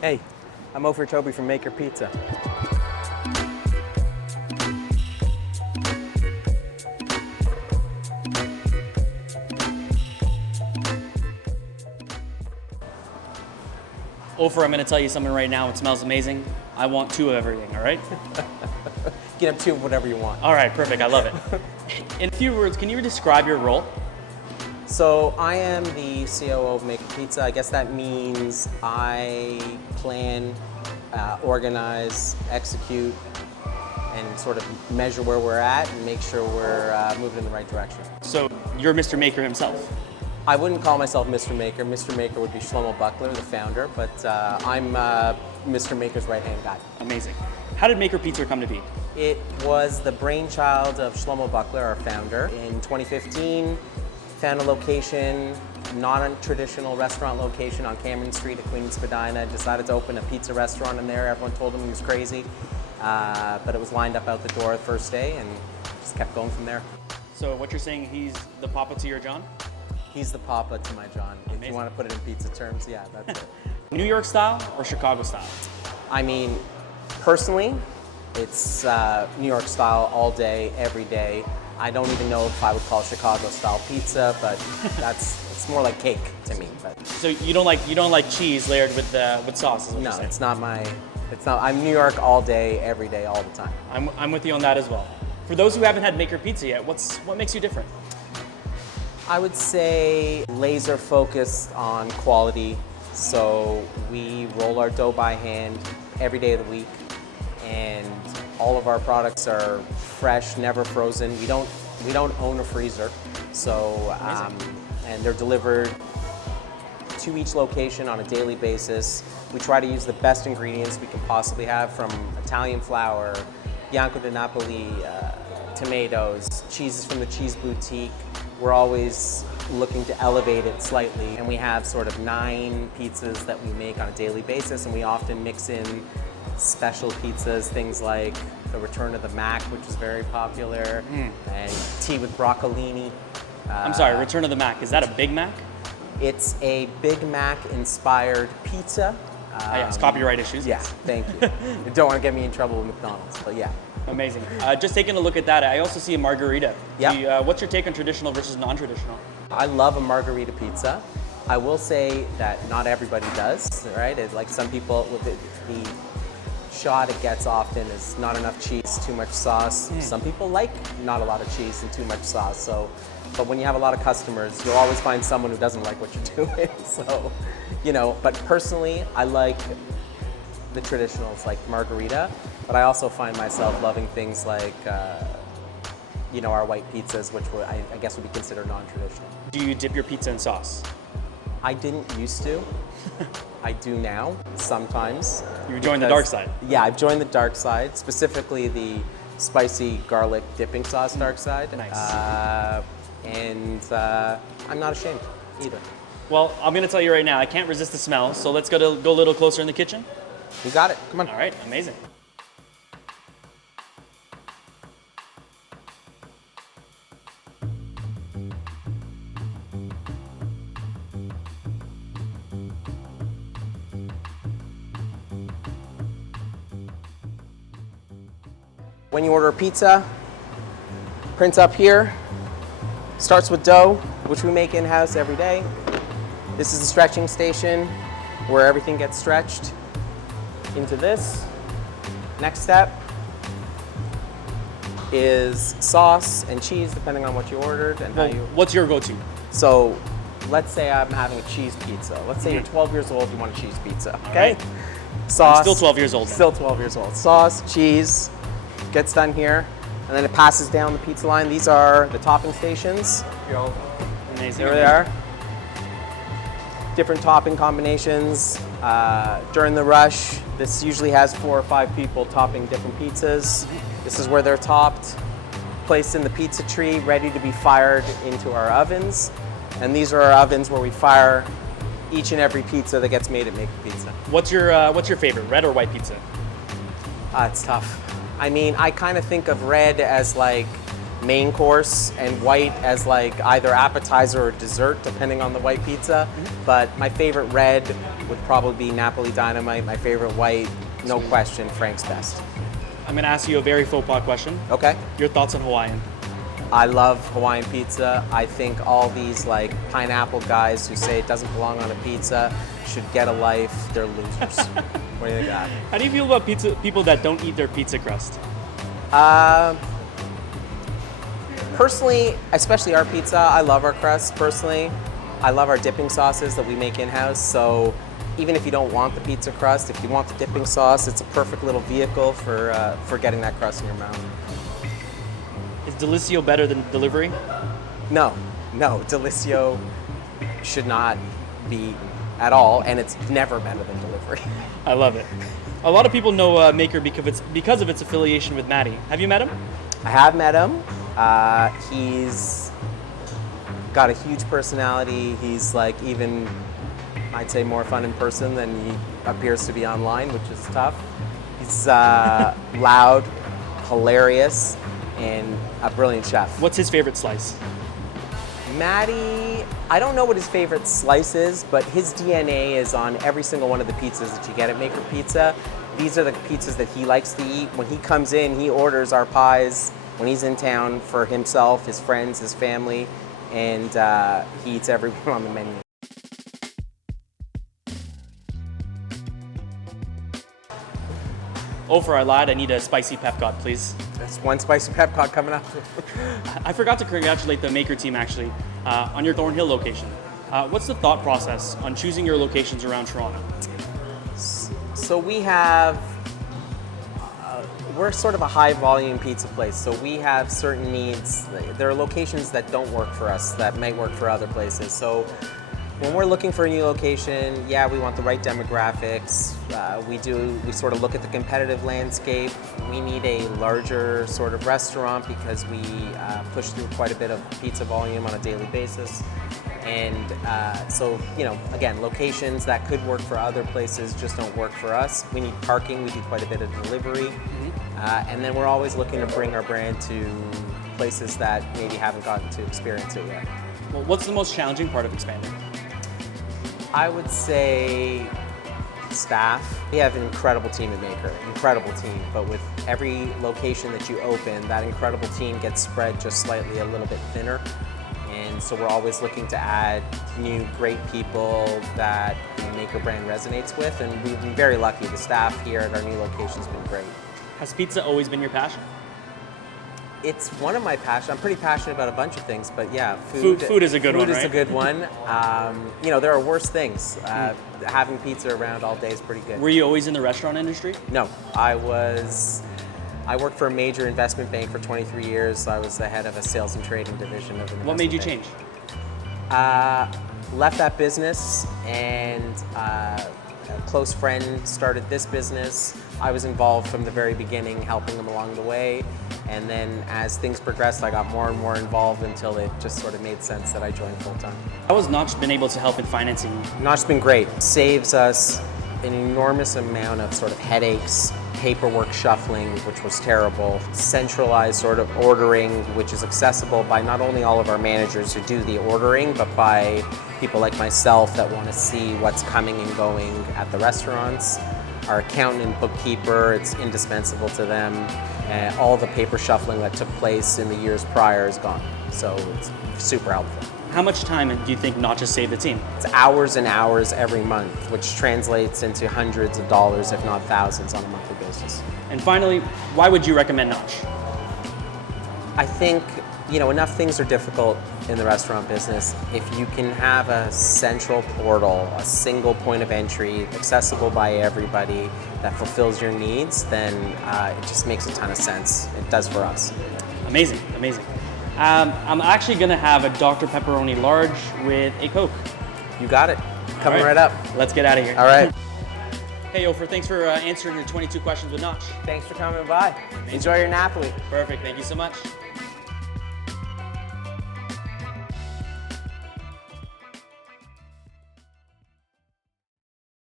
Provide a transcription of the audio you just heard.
Hey, I'm Ophir Toby from Maker Pizza. Ophir, I'm going to tell you something right now. It smells amazing. I want 2 of everything, all right? You can have 2 of whatever you want. All right, perfect. I love it. In a few words, can you describe your role? So I am the COO of Maker Pizza. I guess that means I plan, organize, execute, and sort of measure where we're at and make sure we're moving in the right direction. So you're Mr. Maker himself. I wouldn't call myself Mr. Maker. Mr. Maker would be Shlomo Buchler, the founder, but I'm Mr. Maker's right-hand guy. Amazing. How did Maker Pizza come to be? It was the brainchild of Shlomo Buchler, our founder. In 2015, found a location, non-traditional restaurant location on Cameron Street at Queen and Spadina. Decided to open a pizza restaurant in there. Everyone told him he was crazy, but it was lined up out the door the first day and just kept going from there. So what you're saying, he's the Papa to your John? He's the Papa to my John. Amazing. If you want to put it in pizza terms, yeah, that's it. New York style or Chicago style? I mean, personally, it's New York style all day, every day. I don't even know if I would call Chicago style pizza, but it's more like cake to me. But So you don't like cheese layered with sauce? Is what no, you're saying. it's not. I'm New York all day, every day, all the time. I'm with you on that as well. For those who haven't had Maker Pizza yet, what makes you different? I would say laser focused on quality. So we roll our dough by hand every day of the week, and all of our products are fresh, never frozen. We don't own a freezer, so and they're delivered to each location on a daily basis. We try to use the best ingredients we can possibly have, from Italian flour, Bianco di Napoli, tomatoes, cheeses from the cheese boutique. We're always looking to elevate it slightly, and we have sort of 9 pizzas that we make on a daily basis, and we often mix in special pizzas, things like the Return of the Mac, which is very popular, and tea with broccolini. I'm sorry, Return of the Mac. Is that a Big Mac? It's a Big Mac inspired pizza. Yes, copyright issues. Yeah, thank you. You don't want to get me in trouble with McDonald's, but yeah. Amazing. Just taking a look at that, I also see a margarita. Yeah. What's your take on traditional versus non-traditional? I love a margarita pizza. I will say that not everybody does, right? Like some people, with the shot it gets often is not enough cheese, too much sauce. Some people like not a lot of cheese and too much sauce. So, but when you have a lot of customers, you'll always find someone who doesn't like what you're doing. So, but personally, I like the traditionals like margarita, but I also find myself loving things like, our white pizzas, which I guess would be considered non-traditional. Do you dip your pizza in sauce? I didn't used to. I do now, sometimes. You joined the dark side. Yeah, I've joined the dark side, specifically the spicy garlic dipping sauce dark side. Nice. And I'm not ashamed either. Well, I'm going to tell you right now, I can't resist the smell, so let's go a little closer in the kitchen. You got it, come on. All right, amazing. When you order a pizza, print up here. Starts with dough, which we make in-house every day. This is the stretching station where everything gets stretched into this. Next step is sauce and cheese, depending on what you ordered and how you. What's your go-to? So, let's say I'm having a cheese pizza. Let's say you're 12 years old, you want a cheese pizza. Okay. Right. Sauce. I'm still 12 years old. Still 12 years old. Sauce, cheese, gets done here, and then it passes down the pizza line. These are the topping stations. Amazing. There they are. Different topping combinations. During the rush, this usually has 4 or 5 people topping different pizzas. This is where they're topped, placed in the pizza tree, ready to be fired into our ovens. And these are our ovens where we fire each and every pizza that gets made at Maker Pizza. What's your favorite, red or white pizza? It's tough. I mean, I kind of think of red as like main course and white as like either appetizer or dessert, depending on the white pizza. But my favorite red would probably be Napoli Dynamite. My favorite white, no question, Frank's Best. I'm gonna ask you a very faux pas question. Okay. Your thoughts on Hawaiian? I love Hawaiian pizza. I think all these like pineapple guys who say it doesn't belong on a pizza should get a life. They're losers. What do you think of that? How do you feel about people that don't eat their pizza crust? Personally, especially our pizza, I love our crust personally. I love our dipping sauces that we make in-house. So even if you don't want the pizza crust, if you want the dipping sauce, it's a perfect little vehicle for getting that crust in your mouth. Is Delicio better than delivery? No, Delicio should not be eaten at all, and it's never better than delivery. I love it. A lot of people know Maker because of its affiliation with Matty. Have you met him? I have met him. He's got a huge personality. He's like even, I'd say, more fun in person than he appears to be online, which is tough. He's loud, hilarious, and a brilliant chef. What's his favorite slice? Matty, I don't know what his favorite slice is, but his DNA is on every single one of the pizzas that you get at Maker Pizza. These are the pizzas that he likes to eat. When he comes in, he orders our pies when he's in town for himself, his friends, his family, and he eats everyone on the menu. Ophir, I lied. I need a spicy pepcod, please. That's one spicy pepcod coming up. I forgot to congratulate the Maker team actually on your Thornhill location. What's the thought process on choosing your locations around Toronto? So we have, we're sort of a high volume pizza place, so we have certain needs. There are locations that don't work for us that might work for other places. So when we're looking for a new location, yeah, we want the right demographics. We sort of look at the competitive landscape. We need a larger sort of restaurant because we push through quite a bit of pizza volume on a daily basis. And so, you know, again, locations that could work for other places just don't work for us. We need parking, we do quite a bit of delivery. And then we're always looking to bring our brand to places that maybe haven't gotten to experience it yet. Well, what's the most challenging part of expanding? I would say staff. We have an incredible team at Maker, incredible team, but with every location that you open, that incredible team gets spread just slightly a little bit thinner. And so we're always looking to add new great people that the Maker brand resonates with, and we've been very lucky. The staff here at our new location has been great. Has pizza always been your passion? It's one of my passions. I'm pretty passionate about a bunch of things, but yeah, Food is a good one, Food is right? a good one. You know, there are worse things. Having pizza around all day is pretty good. Were you always in the restaurant industry? No, I worked for a major investment bank for 23 years. I was the head of a sales and trading division of an investment What made you bank. change? Left that business, and a close friend started this business. I was involved from the very beginning, helping them along the way. And then as things progressed, I got more and more involved until it just sort of made sense that I joined full time. How has Notch been able to help in financing? Notch's been great. Saves us an enormous amount of sort of headaches, paperwork shuffling, which was terrible, centralized sort of ordering, which is accessible by not only all of our managers who do the ordering, but by people like myself that want to see what's coming and going at the restaurants. Our accountant and bookkeeper, it's indispensable to them. And all the paper shuffling that took place in the years prior is gone. So it's super helpful. How much time do you think Notch has saved the team? It's hours and hours every month, which translates into hundreds of dollars, if not thousands, on a monthly basis. And finally, why would you recommend Notch? I think, you know, enough things are difficult in the restaurant business. If you can have a central portal, a single point of entry, accessible by everybody, that fulfills your needs, then it just makes a ton of sense. It does for us. Amazing, amazing. I'm actually gonna have a Dr. Pepperoni large with a Coke. You got it. Coming right up. Let's get out of here. All right. Hey, Ophir, thanks for answering your 22 questions with Notch. Thanks for coming by. Enjoy your Napoli. Perfect, thank you so much.